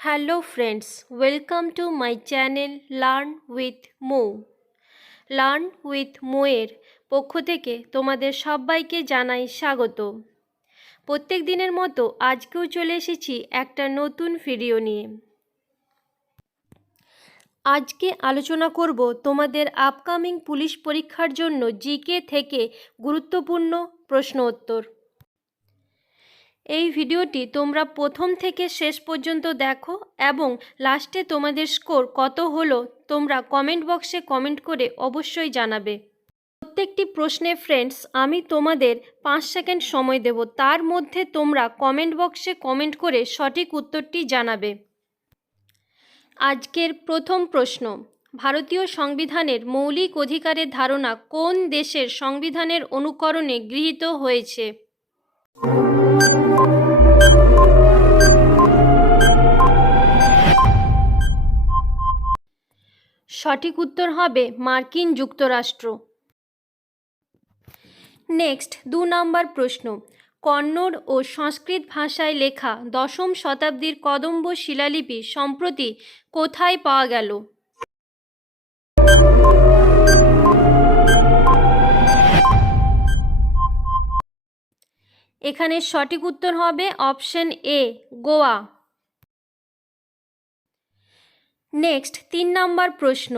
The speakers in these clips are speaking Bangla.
Hello friends, welcome to my channel learn with Mo. Learn with মোয়ের পক্ষ থেকে তোমাদের সবাইকে জানাই স্বাগত। প্রত্যেক দিনের মতো আজকেও চলে এসেছি একটা নতুন ভিডিও নিয়ে। আজকে আলোচনা করব তোমাদের আপকামিং পুলিশ পরীক্ষার জন্য জিকে থেকে গুরুত্বপূর্ণ প্রশ্ন উত্তর। এই ভিডিওটি তোমরা প্রথম থেকে শেষ পর্যন্ত দেখো এবং লাস্টে তোমাদের স্কোর কত হলো তোমরা কমেন্ট বক্সে কমেন্ট করে অবশ্যই জানাবে। প্রত্যেকটি প্রশ্নে ফ্রেন্ডস আমি তোমাদের 5 সেকেন্ড সময় দেব, তার মধ্যে তোমরা কমেন্ট বক্সে কমেন্ট করে সঠিক উত্তরটি জানাবে। আজকের প্রথম প্রশ্ন, ভারতীয় সংবিধানের মৌলিক অধিকারের ধারণা কোন দেশের সংবিধানের অনুকরণে গৃহীত হয়েছে? সঠিক উত্তর হবে মার্কিন যুক্তরাষ্ট্র। নেক্সট 2 নম্বর প্রশ্ন, কন্নড় ও সংস্কৃত ভাষায় লেখা 10ম শতাব্দীর কদম্ব শিলালিপি সম্প্রতি কোথায় পাওয়া গেল? এখানে সঠিক উত্তর হবে অপশন এ, গোয়া। নেক্সট 3 নম্বর প্রশ্ন,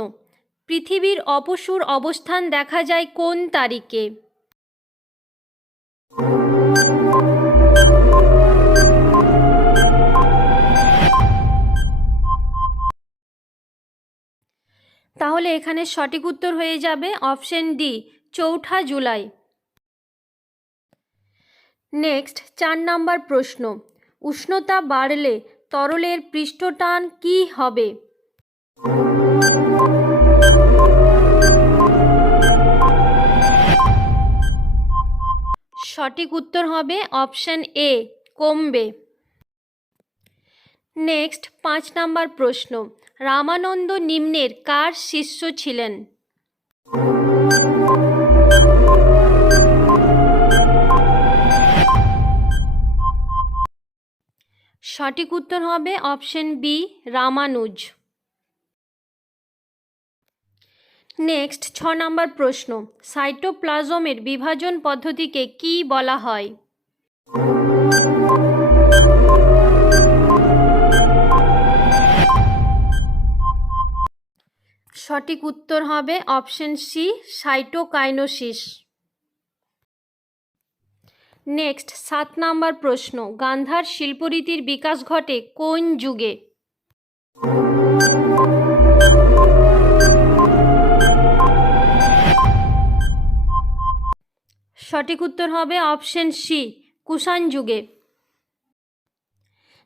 পৃথিবীর অপসূর অবস্থান দেখা যায় কোন তারিখে? তাহলে এখানে সঠিক উত্তর হয়ে যাবে অপশন ডি, 4 জুলাই। নেক্সট 4 নম্বর প্রশ্ন, উষ্ণতা বাড়লে তরলের পৃষ্ঠটান কী হবে? সঠিক উত্তর হবে অপশন এ, কমবে। নেক্সট 5 নম্বর প্রশ্ন, রামানন্দ নিম্নের কার শিষ্য ছিলেন? সঠিক উত্তর হবে অপশন বি, রামানুজ। নেক্সট 6 নম্বর প্রশ্ন, সাইটোপ্লাজমের বিভাজন পদ্ধতিকে কি বলা হয়? সঠিক উত্তর হবে অপশন সি, সাইটোকাইনোসিস। নেক্সট 7 নম্বর প্রশ্ন, গান্ধার শিল্পরীতির বিকাশ ঘটে কোন যুগে? সঠিক উত্তর হবে অপশন সি, কুষাণ যুগে।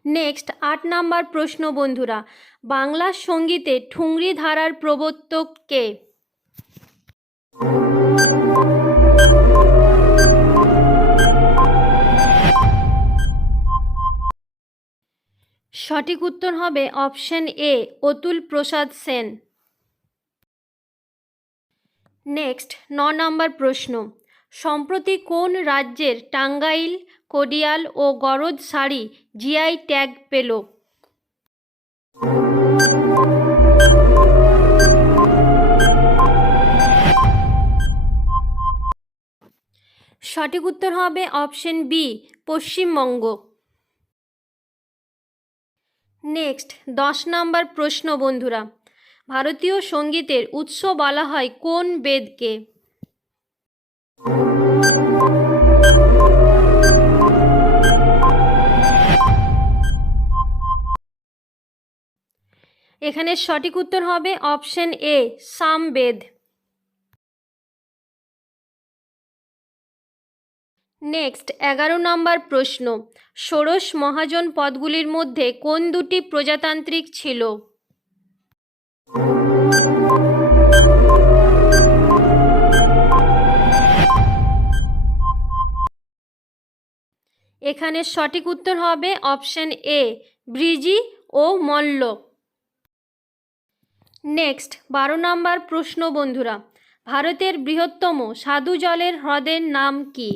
নেক্সট 8 নম্বর প্রশ্ন বন্ধুরা, বাংলা সঙ্গীতে ঠুংরি ধারার প্রবর্তক কে? সঠিক উত্তর হবে অপশন এ, অতুল প্রসাদ সেন। নেক্সট 9 নম্বর প্রশ্ন, সম্প্রতি কোন রাজ্যের টাঙ্গাইল, কডিয়াল ও গরজ শাড়ি জিআই ট্যাগ পেল? সঠিক উত্তর হবে অপশন বি, পশ্চিমবঙ্গ। নেক্সট 10 নম্বর প্রশ্ন বন্ধুরা, ভারতীয় সঙ্গীতের উৎস বলা হয় কোন বেদকে? এখানে সঠিক উত্তর হবে অপশন এ, সামবেদ। নেক্সট 11 নম্বর প্রশ্ন, ষোড়শ মহাজন পদগুলির মধ্যে কোন দুটি প্রজাতান্ত্রিক ছিল? এখানে সঠিক উত্তর হবে অপশন এ, ব্রিজি ও মল্ল। নেক্সট 12 নম্বর প্রশ্ন বন্ধুরা, ভারতের বৃহত্তম স্বাদু জলের হ্রদের নাম কি?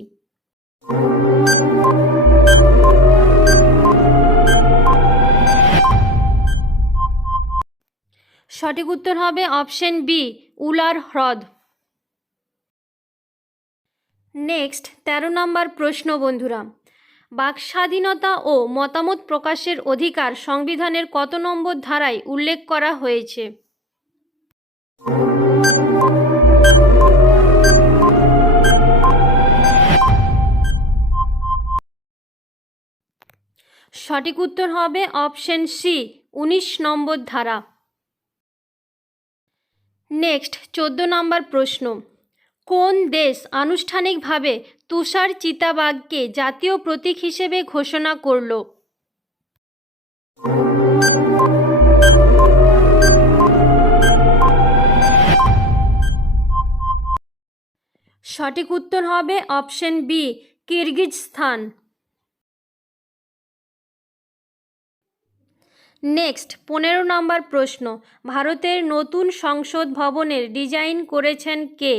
সঠিক উত্তর হবে অপশন বি, উলার হ্রদ। নেক্সট 13 নম্বর প্রশ্ন বন্ধুরা, বাক স্বাধীনতা ও মতামত প্রকাশের অধিকার সংবিধানের কত নম্বর ধারায় উল্লেখ করা হয়েছে? সঠিক উত্তর হবে অপশন সি, 19 নম্বর ধারা। নেক্সট 14 নম্বর প্রশ্ন, কোন দেশ আনুষ্ঠানিকভাবে তুষার চিতাবাঘকে জাতীয় প্রতীক হিসেবে ঘোষণা করল? সঠিক উত্তর হবে অপশন বি, কিরগিজস্তান। নেক্সট 15 নম্বর প্রশ্ন, ভারতের নতুন সংসদ ভবনের ডিজাইন করেছেন কে?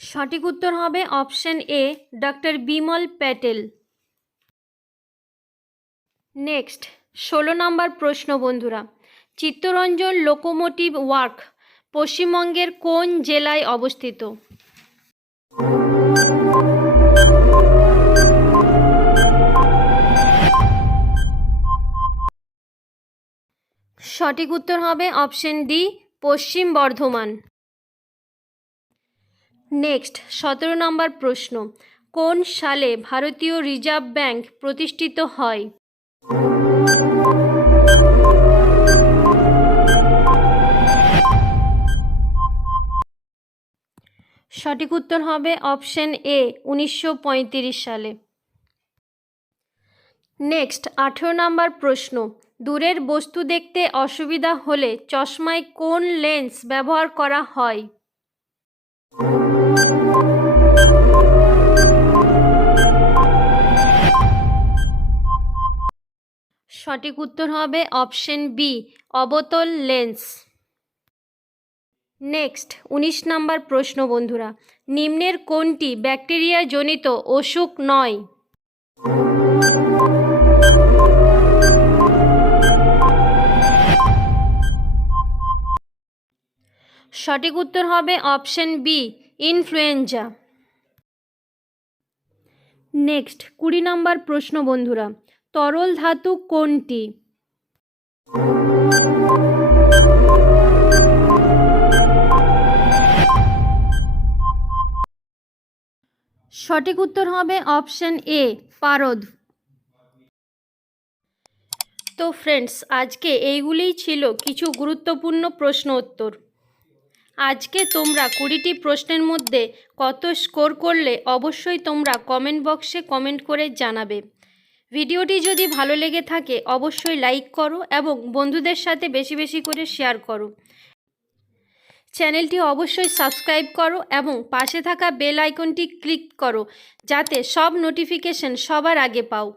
সঠিক উত্তর হবে অপশন এ, ডক্টর বিমল প্যাটেল। নেক্সট 16 নম্বর প্রশ্ন বন্ধুরা, চিত্তরঞ্জন লোকোমোটিভ ওয়ার্ক পশ্চিমবঙ্গের কোন জেলায় অবস্থিত? সঠিক উত্তর হবে অপশন ডি, পশ্চিম বর্ধমান। নেক্সট 17 নম্বর প্রশ্ন, কোন সালে ভারতীয় রিজার্ভ ব্যাংক প্রতিষ্ঠিত হয়? সঠিক উত্তর হবে অপশন এ, 1935 সালে। নেক্সট 18 নম্বর প্রশ্ন, দূরের বস্তু দেখতে অসুবিধা হলে চশমায় কোন লেন্স ব্যবহার করা হয়? সঠিক উত্তর হবে অপশন বি, অবতল লেন্স। নেক্সট 19 নম্বর প্রশ্ন বন্ধুরা, নিম্নের কোনটি ব্যাকটেরিয়া জনিত অসুখ নয়? সঠিক উত্তর হবে অপশন বি, ইনফ্লুয়েঞ্জা। নেক্সট 20 নম্বর প্রশ্ন বন্ধুরা, তরল ধাতু কোনটি? সঠিক উত্তর হবে অপশন এ, পারদ। তো ফ্রেন্ডস, আজকে এইগুলিই ছিল কিছু গুরুত্বপূর্ণ প্রশ্ন উত্তর। আজকে তোমরা 20টি প্রশ্নের মধ্যে কত স্কোর করলে অবশ্যই তোমরা কমেন্ট বক্সে কমেন্ট করে জানাবে। ভিডিওটি যদি ভালো লেগে থাকে অবশ্যই লাইক করো এবং বন্ধুদের সাথে বেশি বেশি করে শেয়ার করো। চ্যানেলটি অবশ্যই সাবস্ক্রাইব করো এবং পাশে থাকা বেল আইকনটি ক্লিক করো যাতে সব নোটিফিকেশন সবার আগে পাও।